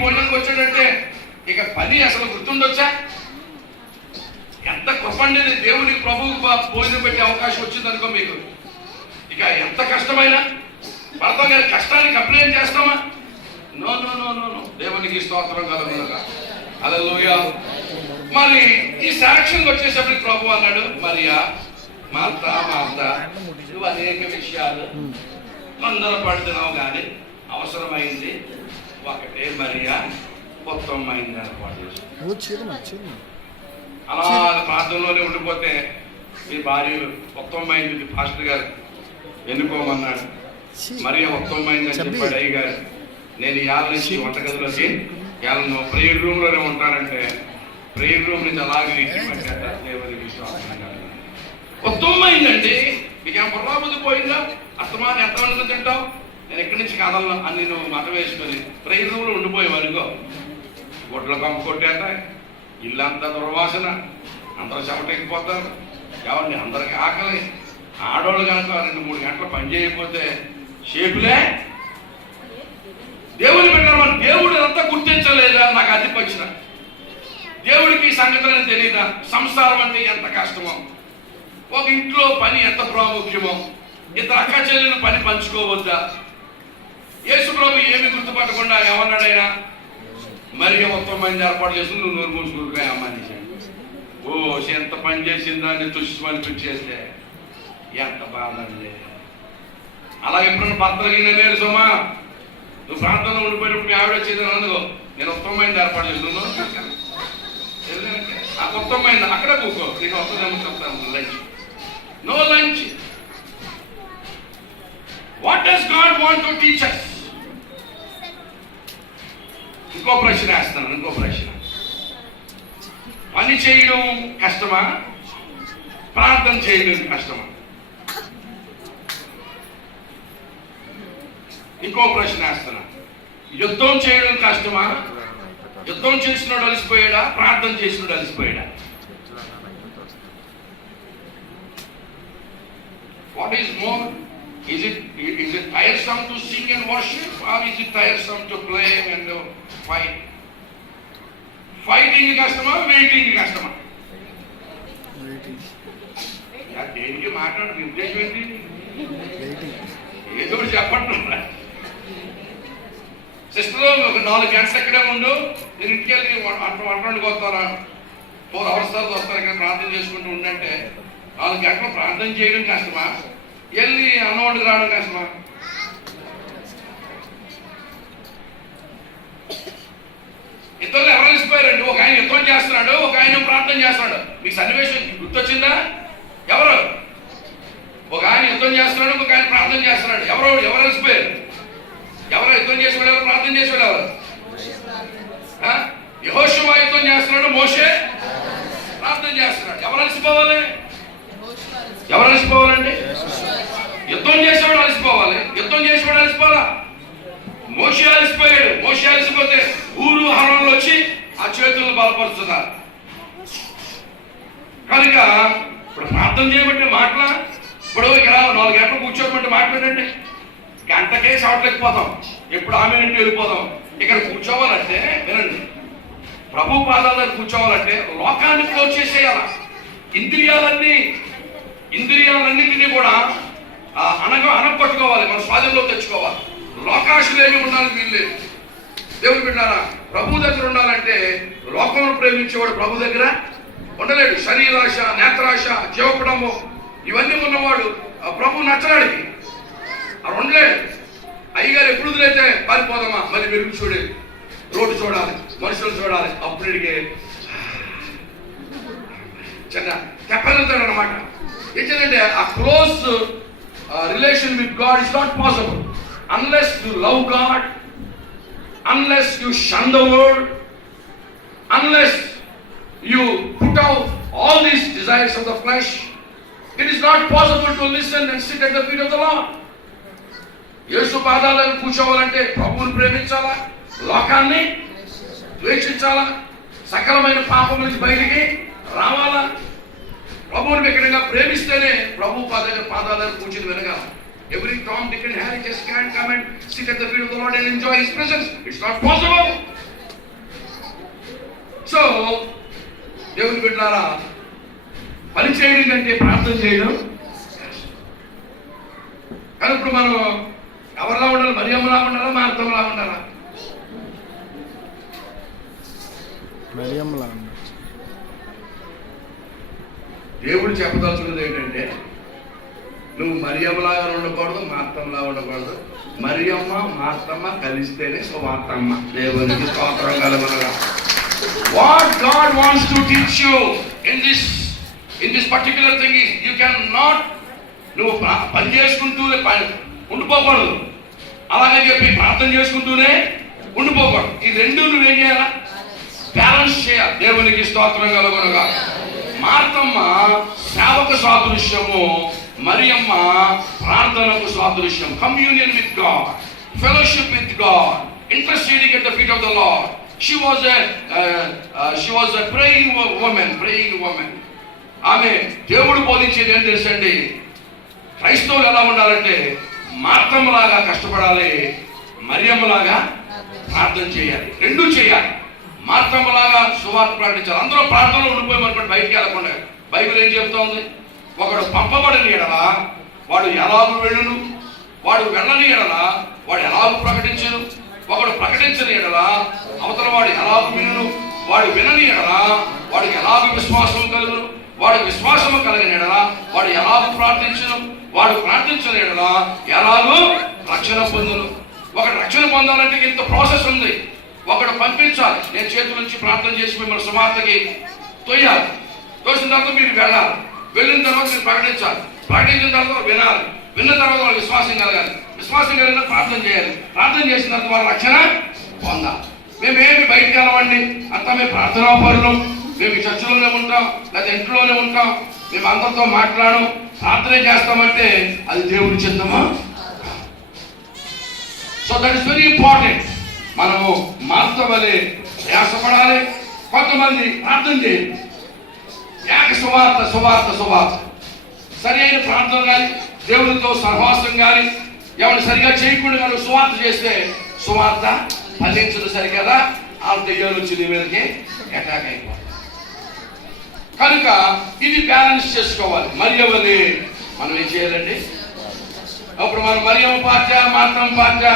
భోజనానికి వచ్చాడంటే ఇక పని అసలు గుర్తుండొచ్చా? ఎంత కృపండి దేవుని ప్రభువుకు భోజనం పెట్టే అవకాశం వచ్చిందనుకో మీకు, ఇక ఎంత కష్టమైనా భర్త గారి కష్టాన్ని కంప్లైంట్ చేస్తామా? No no no no no. దేవునికి స్తోత్రం కలుగునుగా. హల్లెలూయా. మరి ఈ సాక్ష్యంకి వచ్చేసరికి ప్రభు అన్నాడు, మరియా మార్తా మార్తా, నువ్వు అనేక విషయాలు తొందరపడుతున్నావు, కానీ అవసరమైంది ఒకటే, మరియా ఉత్తమమైంది ఏర్పాటు చేసి అలా ప్రాంతంలోనే ఉండిపోతే మీ భార్యలు ఉత్తమమైంది పాస్టర్ గారు ఎన్నుకోమన్నాడు. మరియా ఉత్తమమైంది అని చెప్పాడు అయ్య గారు. నేను ఇవాళ నుంచి వంటగదిలోకి ఇవాళ ప్రేయర్ రూమ్ లోనే ఉంటానంటే ప్రేయర్ రూమ్ నుంచి అలాగే ఇచ్చిపెట్టాట. దేవుని విశ్వాసం ఉత్తమమైందండి. మీకేం బుర్రాబుద్ధి పోయిందా? అస్తమానం ఎంతమంది తింటావు, నేను ఎక్కడి నుంచి కదలను అని నువ్వు మతం వేసుకొని ప్రేయర్ రూమ్లో ఉండిపోయేవారుగో, గుడ్ల కంపు కొట్టేట, ఇల్లంతా దుర్వాసన, అందరూ చెమటెక్కిపోతారు. ఎవరిని అందరికి ఆకలి. ఆడవాళ్ళు కనుక 2-3 గంటలు పని చేయకపోతే షేపులే. దేవుని పెట్టారు. మన దేవుడు అంతా గుర్తించలేదా? నాకు అతిపచ్చిన దేవుడికి సంగతులని తెలియదా? సంసారం అంటే ఎంత కష్టమో, ఒక ఇంట్లో పని ఎంత ప్రాముఖ్యమో, ఇద్దరు అక్క చెల్లెలు పని పంచుకోవద్దా? యేసు ప్రభు ఏమి గుర్తుపట్టకుండా ఏమన్నాడైనా, మరి మొత్తం మంది ఏర్పాటు చేసి నువ్వు నోరు మూసుకుగా అమ్మాని. ఓ ఎంత పని చేసిందా అని తుష్మనిపించేస్తే ఎంత బాధ అండి. అలాగే ఎప్పుడన్నా భర్తలకి నేను సోమా, నువ్వు ప్రాంతంలో ఉండిపోయినప్పుడు మీ ఆవిడ వచ్చేది అందుకో, నేను ఉత్తమమైంది ఏర్పాటు చేస్తున్నాను, ఆ ఉత్తమమైంది అక్కడే కూకో, నేను వస్తుందేమో చెప్తాను. Lunch no lunch. What does God want to teach us? ఇంకో ప్రశ్న వేస్తాను. ఇంకో ప్రశ్న, పని చేయడం కష్టమా, ప్రార్థన చేయడం కష్టమా? ఇంకో ప్రశ్న వేస్తాను, యుద్ధం చేయడం కష్టమా, యుద్ధం చేసినోడు అలసిపోయాడా, ప్రార్థన చేసినోడు అలసిపోయాడా? What is more? Is it tiresome to sing and worship, or is it tiresome to play and fight? Fighting కష్టమా, వెయిటింగ్ కష్టమా? దేనికి మాట్లాడు, మీ ఉద్దేశం ఏంటి? ఏదో చెప్పండి. సిస్టర్ ఒక 4 గంటలు ఎక్కడే ఉండు, నేను ఇంటికి వెళ్ళి వంటకి వస్తారా, 4 hours తర్వాత వస్తారు, ఇక్కడ ప్రార్థన చేసుకుంటూ ఉండంటే 4 గంటలు ప్రార్థన చేయడం కష్టమా, వెళ్ళి అన్నవాడికి రావడం కష్టమా? ఇద్దరు ఎవరు కలిసిపోయారండి. ఒక ఆయన యుద్ధం చేస్తున్నాడు, ఒక ఆయన ప్రార్థన చేస్తున్నాడు. మీకు సన్నివేశం గుర్తొచ్చిందా? ఎవరు? ఒక ఆయన యుద్ధం చేస్తున్నాడు, ఒక ఆయన ప్రార్థన చేస్తున్నాడు. ఎవరు కలిసిపోయారు? ఎవరు యుద్ధం చేసేవాడు, ఎవరు ప్రార్థన చేసేవాడు? ఎవరు? యెహోషువ యుద్ధం చేస్తున్నాడు, మోషే ప్రార్థన చేస్తున్నాడు. ఎవరు అలసిపోవాలి? ఎవరు అలసిపోవాలండి? యుద్ధం చేసేవాడు అలసిపోవాలి. యుద్ధం చేసేవాడు అలసిపోవాలా? మోషే అలసిపోయాడు. మోషే అలసిపోతే ఊరు హరణలు వచ్చి ఆ చేతులను బలపరుస్తున్నారు. కనుక ఇప్పుడు ప్రార్థన చేయబట్టే మాటలా, ఇప్పుడు ఇక్కడ 4 గంటలు కూర్చోబట్టి మాట్లాడండి, గంటకే షార్ట్లెక్కిపోతాం, ఎప్పుడు ఆమె ఇంటి వెళ్ళిపోతాం. ఇక్కడ కూర్చోవాలంటే వినండి, ప్రభు పాదాల దగ్గర కూర్చోవాలంటే లోకాన్ని క్లోజ్ చేసేయాల. ఇంద్రియాలన్నింటినీ కూడా అనగొట్టుకోవాలి, మన స్వాధీనంలో తెచ్చుకోవాలి. లోకాశలు ఏమి ఉండాలని వీల్లేదు. దేవుడు విన్నారా? ప్రభు దగ్గర ఉండాలంటే లోకంలో ప్రేమించేవాడు ప్రభు దగ్గర ఉండలేడు. శరీరాశ, నేత్రాశ, జీవకుడము ఇవన్నీ ఉన్నవాడు ప్రభు నచ్చడానికి అవి ఉండలేడు. అయ్యగారు ఎప్పుడు వదిలేతే పారిపోదామా, మళ్ళీ వెలుగు చూడేది, రోడ్డు చూడాలి, మనుషులు చూడాలి, అప్పుడికే చిన్న చెప్పగలుగుతాడు అనమాట. ఏంటంటే ఆ close relation with God is not possible unless you love God, unless you shun the world, unless you put out all these desires of the flesh. It is not possible to listen and sit at the feet of the Lord. యేసు పాదాలను కూర్చోవాలంటే ప్రభువుని ప్రేమించాలా, లోకాన్ని ద్వేషించాలా, సకలమైన పాపం నుంచి బయటికి రావాలా. ప్రభువుని వ్యక్తిగతంగా ప్రేమిస్తేనే ప్రభు పాదాలను కూర్చుని వినగలం. Every Tom, Dick and Harry just can't come and sit at the feet of the Lord and enjoy His presence. It's not possible. So దేవుని బిడ్డలారా, పని చేయడం కంటే ప్రార్థన చేయడం. కానీ ఇప్పుడు మనం ఎవరిలా ఉండాలి? మరియమ్మలా ఉండాలా, మార్తమ్మలా ఉండాలా? దేవుడు చెప్పదలుచున్నది ఏంటంటే, నువ్వు మరియమ్మలాగా ఉండకూడదు, మార్తమ్మలా ఉండకూడదు. మరియమ్మ మార్తమ్మ కలిస్తేనే సువార్తమ్మ. దేవునికి స్తోత్రం కలుగునుగా. What God wants to teach you in this particular thing is, you cannot, నువ్వు పని చేసుకుంటూనే ఉండిపోకూడదు. అలాగే చెప్పి ప్రార్థన చేసుకుంటూనే ఉండిపోకూడదు. ఈ రెండు నువ్వేం చేయాలా? బ్యాలెన్స్ చేయాలి. దేవునికి స్తోత్రం కలుగునుగా. మార్తమ్మ సేవకు సాదృశ్యము, మరియమ్మ ప్రార్థనకు సాదృశ్యం. Communion with God, fellowship with God, interceding at the feet of the lord. She was a praying woman. ఆమె దేవుడు బోధించేది ఏం తెలుసండి? క్రైస్తవులు ఎలా ఉండాలంటే మార్తమ్మలాగా కష్టపడాలి, మరియమ్మలాగా ప్రార్థన చేయాలి. రెండూ చేయాలి. మార్తమ్మలాగా సువార్త ప్రకటించాలి. అందరూ ప్రార్థనలో ఉండిపోయి మనకు బయటికి వెళ్ళకుండా. బైబిల్ ఏం చెప్తోంది? ఒకడు పంపబడని ఎడలా వాడు ఎలాగూ వెళ్ళును, వాడు వెళ్ళని ఎడలా వాడు ఎలాగూ ప్రకటించను, ఒకడు ప్రకటించని ఎడలా అవతల వాడు ఎలాగూ వినును, వాడు వినని ఎడలా వాడికి ఎలాగూ విశ్వాసం కలుగును, వాడికి విశ్వాసము కలిగిన ఎడలా వాడు ఎలాగూ ప్రార్థించను, వాడు ప్రార్థించని ఎడలా ఎలాగూ రక్షణ పొందును. ఒకడు రక్షణ పొందాలంటే ఇంత ప్రాసెస్ ఉంది. ఒకడు పంపించాలి. నేను చేతుల నుంచి ప్రార్థన చేసి మిమ్మల్ని సువార్తకి తోయాలి. తోసిన తర్వాత మీరు వెళ్ళాలి. వెళ్ళిన తర్వాత మీరు ప్రకటించాలి. ప్రకటించిన తర్వాత వినాలి. విన్న తర్వాత వాళ్ళు విశ్వాసం కలగాలి. విశ్వాసం కలిగిన ప్రార్థన చేయాలి. ప్రార్థన చేసిన తర్వాత వాళ్ళ రక్షణ పొందాలి. మేమేమి బయటకు వెళ్ళమండి, అంతా మేము ప్రార్థనా పరులు. మేము ఈ చర్చిలోనే ఉంటాం, లేదా ఇంట్లోనే ఉంటాం, మేము అందరితో మాట్లాడడం, ప్రార్థనే చేస్తామంటే అది దేవుడి చిత్తమా? So that is very important. మనము మార్త వలె ప్రయాసపడాలి. కొంతమంది ప్రార్థన చేయాలి. ఏక సువార్త సరి అయిన ప్రార్థన కానీ, దేవునితో సహవాసం కానీ ఎవరు సరిగా చేయకుండా మనం సువార్త చేస్తే సువార్త ఫలించదు సరికదా, ఆ దెయ్యాలు వచ్చి నీ మీదకి అటాక్ అయిపోవాలి. కనుక ఇది బ్యాలెన్స్ చేసుకోవాలి. మరియమ్మని మనం ఏం చేయాలండి? అప్పుడు మనం మరియమ్మ పార్టీ, మార్తమ్మ పార్టీ,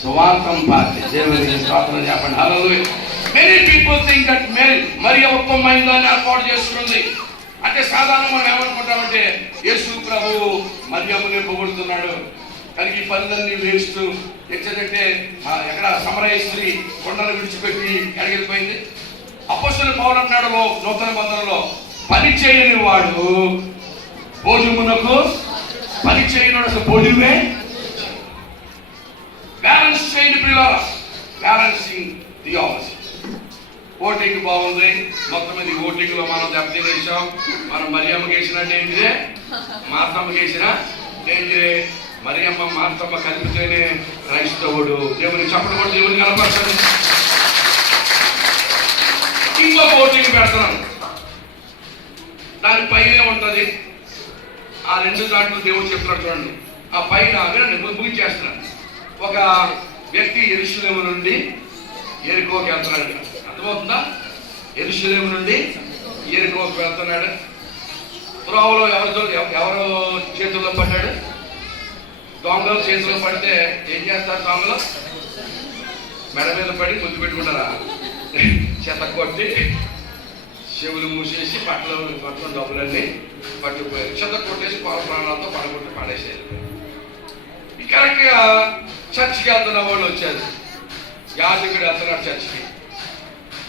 సువార్తం పార్టీ. దేవునికి స్తోత్రం చెప్పండి. Hallelujah. Many people think that Mariya ఉత్తమమైందని ఏర్పాటు చేసుకుంది. అంటే సాధారణంగా మనం ఏమనుకుంటామంటే యేసు ప్రభువు మరియమ్మని పొగుడుతున్నాడు, కానీ ఈ పనులన్నీ వేస్తూ ఎక్కడంటే ఎక్కడ సమరయేశ్వరి కొండను విడిచిపెట్టి ఎడగిపోయింది. అపొస్తలుడు పౌలు అంటున్నాడు నూతన బంధంలో, పని చేయని వాడు భోజనమునకు పని చేయని అసలు భోజనమే. బ్యాలెన్స్ చేయండి పిల్లలు. Balancing theology. ఓటింగ్ బాగుంది. మొత్తం మీద ఓటింగ్ లో మనం దెబ్బతినేసాం. మనం మరియమ్మకి వేసిన డేంజరే, మార్తమ్మకి వేసిన డేంజరే. మరియమ్మ మార్తమ్మ కలిపితేనే క్రైస్తవుడు. దేవుని చెప్పడం కూడా దేవుని కనపరచండి. ఇంకో ఓటింగ్ పెడతాను, దాని పైనే ఉంటది. ఆ రెండు దాంట్లో దేవుడు చెప్తున్నాడు చూడండి. ఆ పైన ముగించేస్తున్నాడు. ఒక వ్యక్తి యెరూషలేము నుండి యెరికోకి వెళ్తున్నాడు. అర్థమవుతుందా? యెరూషలేము నుండి యెరికోకి వెళ్తున్నాడు. త్రోవలో ఎవరు చేతుల్లో పడ్డాడు? దొంగలు చేతిలో పడితే ఏం చేస్తారు? దొంగలు మెడ మీద పడి ముద్దు పెట్టుకుంటారా? చెత్త కొట్టి చెవులు మూసేసి పట్టణ డబ్బులన్నీ పట్టుకుపోయారు. చెత్త కొట్టేసి ప్రాణాలతో పడగొట్టి పడేసేది. కరెక్ట్ గా చర్చికి వెళ్తున్న వాళ్ళు వచ్చారు. యాజకుడు వెళ్తున్నాడు చర్చికి.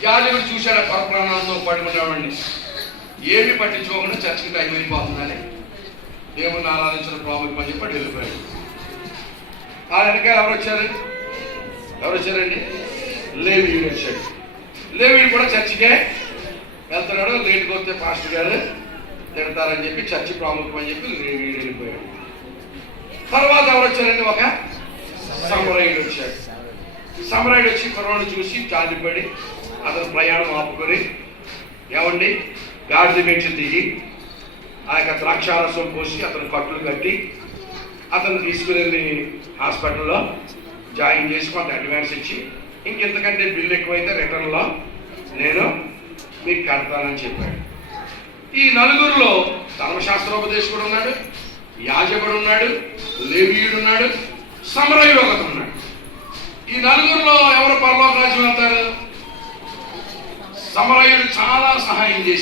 యాజకుడు చూశాడు పరప్రాణాలతో పడుకున్నామండి. ఏమి పట్టించుకోకుండా చర్చికి టైం అయిపోతుందని దేవుణ్ణి ఆరాధించిన ప్రాముఖ్యం అని చెప్పి వెళ్ళిపోయాడు. ఆ వెనకాల ఎవరు వచ్చారండి? లేవీయుడు వచ్చాడు. లేవీయుడు కూడా చర్చికే వెళ్తున్నాడు. లేట్కి వస్తే పాస్టర్ గారు తిడతారని చెప్పి చర్చి ప్రాముఖ్యం అని చెప్పి లేవీయుడు వెళ్ళిపోయాడు. తర్వాత ఎవరు వచ్చారండి? ఒక సమరయుడు వచ్చాడు. సమరయుడు వచ్చి కుర్రాడు చూసి జాలిపడి అతను ప్రయాణం ఆపుకొని, ఏమండి గాడిద మేచి దిగి ఆ యొక్క ద్రాక్షారసం పోసి అతను కట్టులు కట్టి అతను తీసుకుని హాస్పిటల్లో జాయిన్ చేసి కొంత అడ్వాన్స్ ఇచ్చి ఇంకెంతకంటే బిల్లు ఎక్కువైతే రిటర్న్లో నేను మీకు కడతానని చెప్పాడు. ఈ నలుగురిలో ధర్మశాస్త్రోపదేశకుడు ఉన్నాడు, యాజకుడు ఉన్నాడు, లేవీయుడు ఉన్నాడు, సమరయుడు ఒకడు ఉన్నాడు. ఈ నలుగురిలో ఎవరు పరలోక రాజ్యం వెళ్తారు? సమరయుడు చాలా సహాయం చేసి